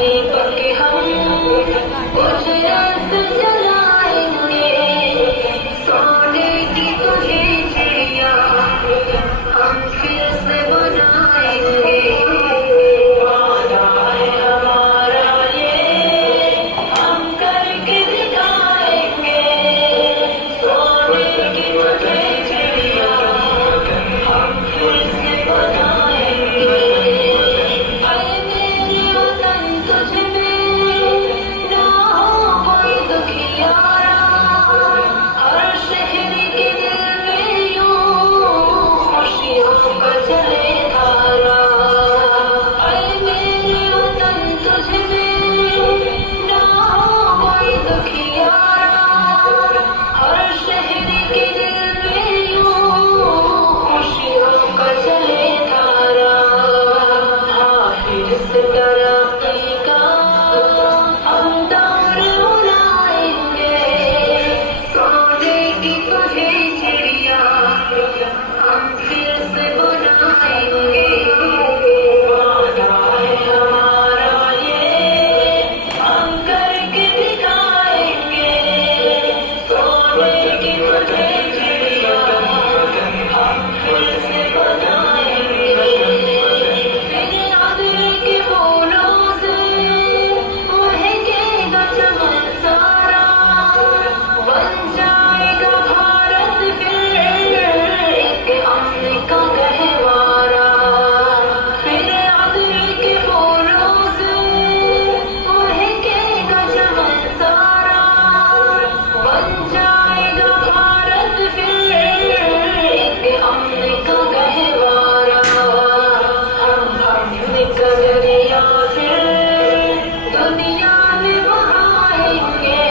पके हम कुछ ऐसे जलाएंगे, सोने की तुझे चिड़िया हम फिर से बनाएंगे। वादा है हमारा ये, हम करके दिखाएंगे, सोने की तुझे चिड़िया हम फिर से बनाएंगे। अरे मेरे वतन तुझ में ना हो कोई दुखियारा, हर शहर के दिल में यूं खुशियों का चले धारा। अरे मेरे वतन तुझ में ना हो कोई दुखियारा, हर शहर के दिल में यूं खुशियों का चले धारा। हाफिज से तरक्की का हम दौर बुलाएंगे, सोने की तुझे चिड़िया हम फिर से बनाएंगे। वादा है हमारा ये, हम करके दिखाएंगे, सोने की तुझे चिड़िया हम फिर से बनाएंगे। फिर आदर के फूलों से महकेगा चमन सारा, बन जाएगा भारत फिर एक अमन का गहवारा। फिर आदर के फूलों से महकेगा चमन सारा, बन जाएगा भारत फिर एक अमन का गहवारा। हम दरिया फिर दुनिया में बहाएंगे,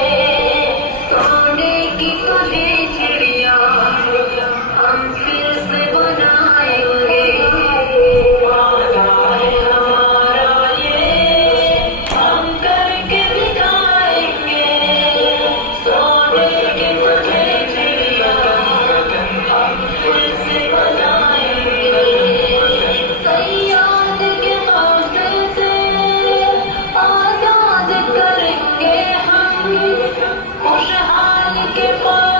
सोने की तुझे चिड़िया हम फिर से बनाएंगे। वादा है हमारा ये, हम करके दिखाएंगे, सोने की तुझे चिड़िया हम फिर से बनाएंगे। सयाद के कब्जे से आजाद करेंगे हम, खुशहाल के पास